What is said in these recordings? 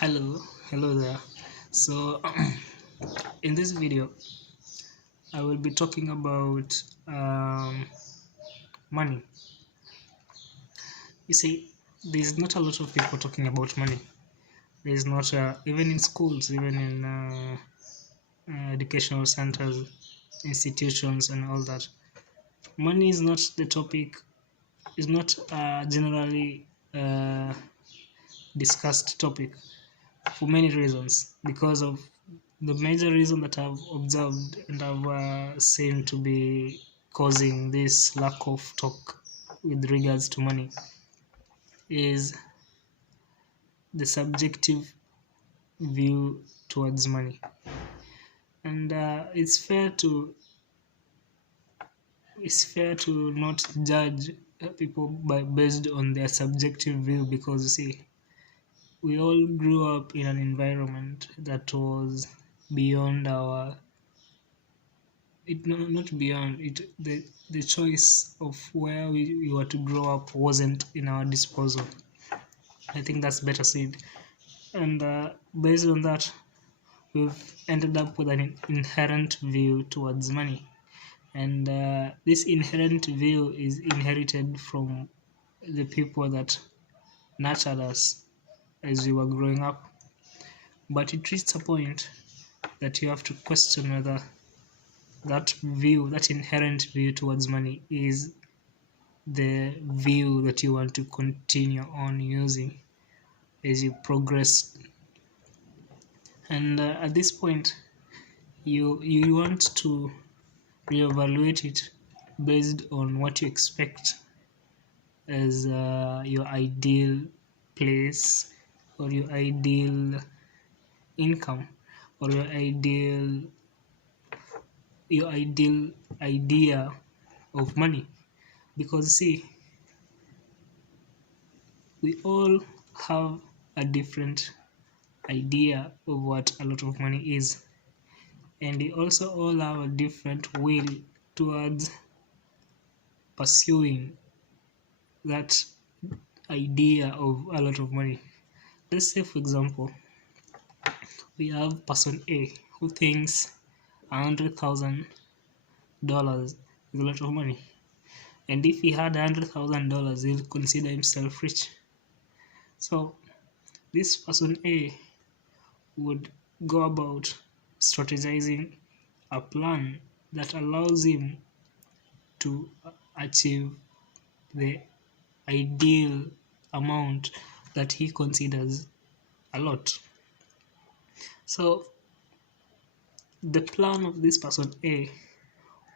Hello there. So, in this video, I will be talking about money. You see, there's not a lot of people talking about money. There's not, even in schools, even in educational centers, institutions, and all that. Money is not the topic, is not generally discussed topic for many reasons. Because of the major reason that I've observed and I've seen to be causing this lack of talk with regards to money is the subjective view towards money, and it's fair to not judge people based on their subjective view, because you see, we all grew up in an environment that was beyond our it no, not beyond it the choice of where we were to grow up wasn't in our disposal. I think that's better said. And based on that, we've ended up with an inherent view towards money, and this inherent view is inherited from the people that nurtured us as we were growing up. But it reaches a point that you have to question whether that inherent view towards money is the view that you want to continue on using as you progress. And at this point, you want to reevaluate it based on what you expect as your ideal place, or your ideal income, or your ideal idea of money. Because see, we all have a different idea of what a lot of money is, and we also all have a different will towards pursuing that idea of a lot of money. Let's say, for example, we have person A who thinks $100,000 is a lot of money, and if he had $100,000, he'll consider himself rich. So this person A would go about strategizing a plan that allows him to achieve the ideal amount that he considers a lot. So the plan of this person A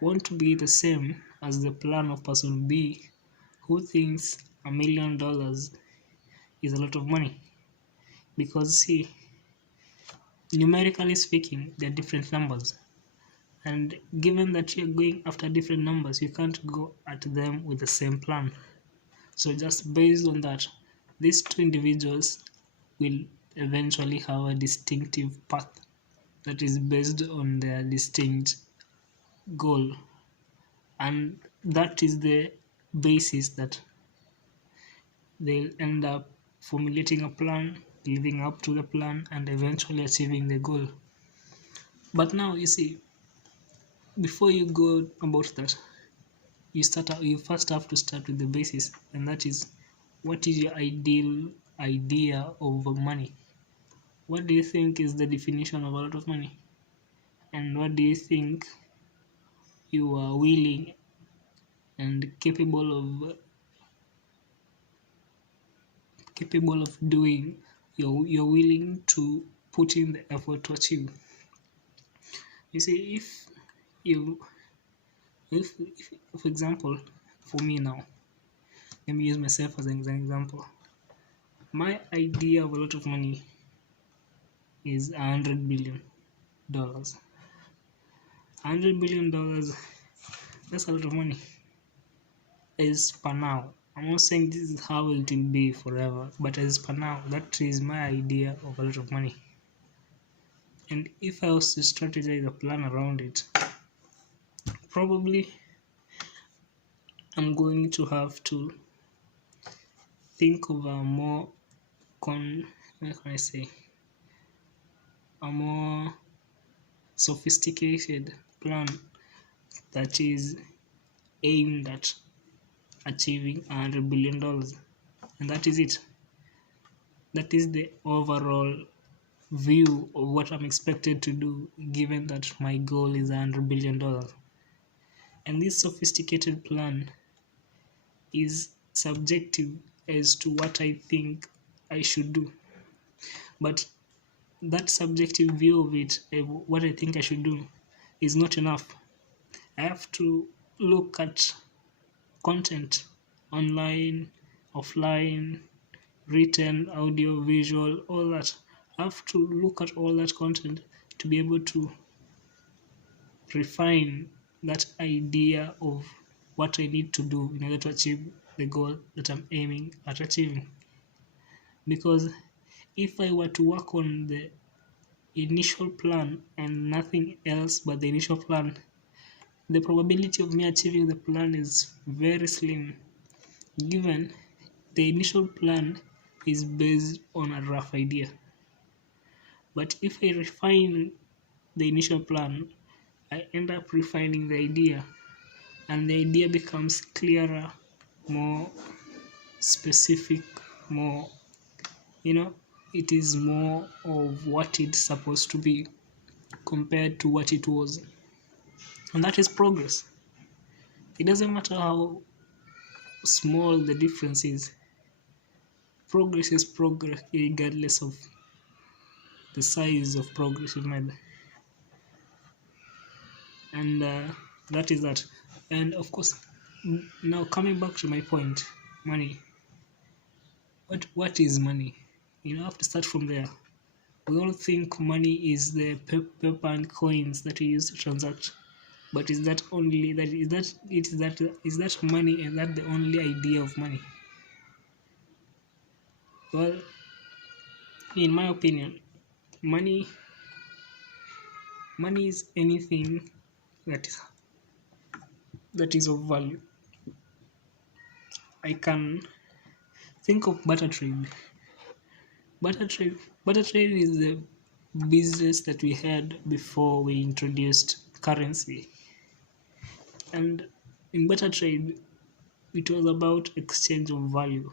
won't be the same as the plan of person B, who thinks $1 million is a lot of money. Because see, numerically speaking, they're different numbers, and given that you're going after different numbers, you can't go at them with the same plan. So just based on that, these two individuals will eventually have a distinctive path that is based on their distinct goal, and that is the basis that they'll end up formulating a plan, living up to the plan, and eventually achieving the goal. But now you see, before you go about that, you first have to start with the basis, and that is, what is your ideal idea of money? What do you think is the definition of a lot of money? And what do you think you are willing and capable of doing, you're willing to put in the effort to achieve? You see, you if for example, for me now, let me use myself as an example. My idea of a lot of money is $100 billion. $100 billion, that's a lot of money. As per now, I'm not saying this is how it will be forever, but as per now, that is my idea of a lot of money. And if I was to strategize a plan around it, probably I'm going to have to think of a more what can I say? a more sophisticated plan that is aimed at achieving $100 billion, and that is it. That is the overall view of what I'm expected to do, given that my goal is $100 billion. And this sophisticated plan is subjective as to what I think I should do. But that subjective view of it, what I think I should do, is not enough. I have to look at content online, offline, written, audio, visual, all that. I have to look at all that content to be able to refine that idea of what I need to do in order to achieve the goal that I'm aiming at achieving. Because if I were to work on the initial plan and nothing else but the initial plan, the probability of me achieving the plan is very slim, given the initial plan is based on a rough idea. But if I refine the initial plan, I end up refining the idea, and the idea becomes clearer, more specific, more, it is more of what it's supposed to be compared to what it was. And that is progress. It doesn't matter how small the difference is. Progress is progress regardless of the size of progress you've made. And that is that. And of course, now coming back to my point, money. What is money? I have to start from there. We all think money is the paper and coins that we use to transact. But is that money, and that the only idea of money? Well, in my opinion, money is anything that is of value. I can think of barter trade. Barter trade is the business that we had before we introduced currency. And in barter trade, it was about exchange of value.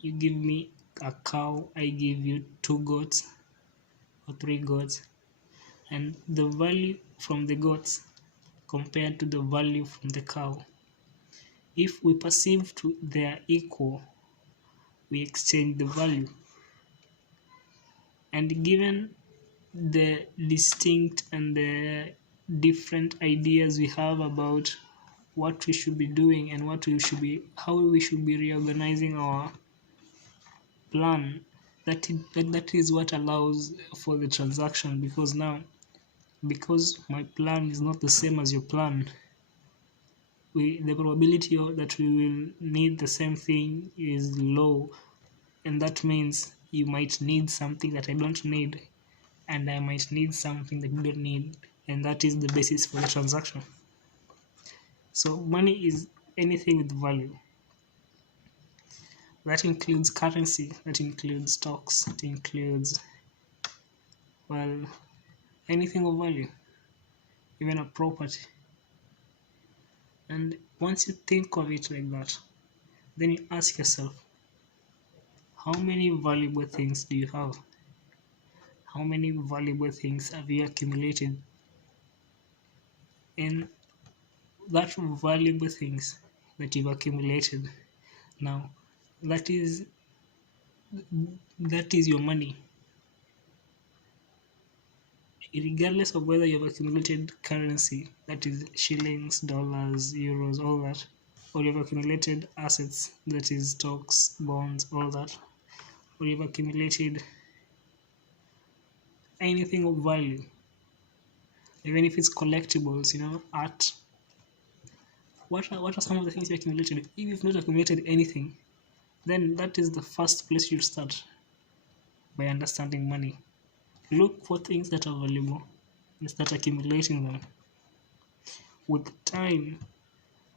You give me a cow, I give you 2 goats or 3 goats, and the value from the goats compared to the value from the cow, if we perceive they are equal, we exchange the value. And given the distinct and the different ideas we have about what we should be doing and how we should be reorganizing our plan, that is what allows for the transaction. Because my plan is not the same as your plan, the probability that we will need the same thing is low, and that means you might need something that I don't need, and I might need something that you don't need, and that is the basis for the transaction. So money is anything with value. That includes currency, that includes stocks, that includes, anything of value, even a property. And once you think of it like that, then you ask yourself, how many valuable things do you have? How many valuable things have you accumulated? And that valuable things that you've accumulated, now that is your money. Regardless of whether you've accumulated currency, that is shillings, dollars, euros, all that, or you've accumulated assets, that is stocks, bonds, all that, or you've accumulated anything of value, even if it's collectibles, art. What are some of the things you accumulated? If you've not accumulated anything, then that is the first place you start, by understanding money. Look for things that are valuable and start accumulating them. With time,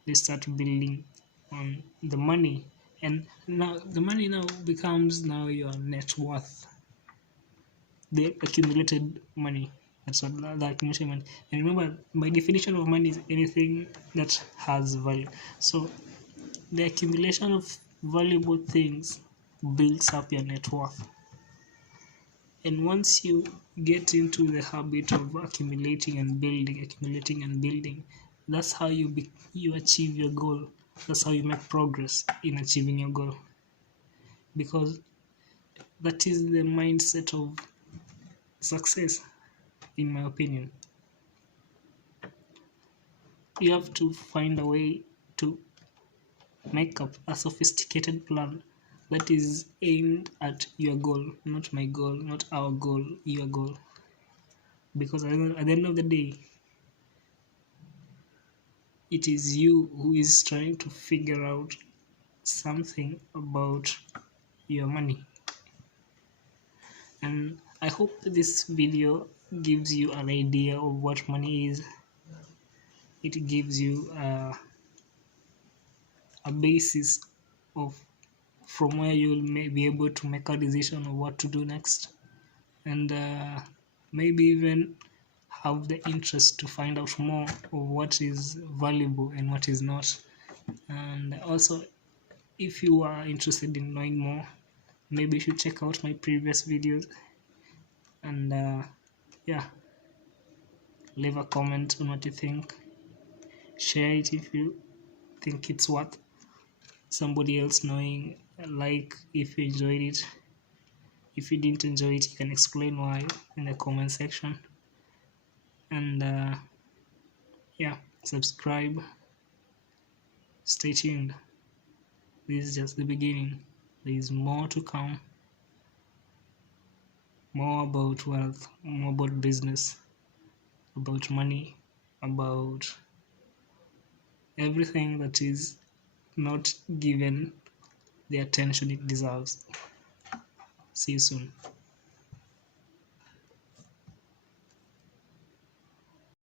you start building on the money, and now the money becomes your net worth. the accumulated money. That's what the accumulated money. And remember, by definition of money is anything that has value. So the accumulation of valuable things builds up your net worth. And once you get into the habit of accumulating and building, that's how you achieve your goal. That's how you make progress in achieving your goal. Because that is the mindset of success, in my opinion. You have to find a way to make up a sophisticated plan that is aimed at your goal, not my goal, not our goal, your goal. Because at the end of the day, it is you who is trying to figure out something about your money. And I hope this video gives you an idea of what money is. It gives you a basis of from where you'll be able to make a decision of what to do next, and maybe even have the interest to find out more of what is valuable and what is not. And also, if you are interested in knowing more, maybe you should check out my previous videos. And yeah, leave a comment on what you think. Share it if you think it's worth somebody else knowing. Like if you enjoyed it. If you didn't enjoy it, you can explain why in the comment section. And yeah, subscribe. Stay tuned. This is just the beginning. There is more to come. More about wealth, more about business, about money, about everything that is not given the attention it deserves. See you soon.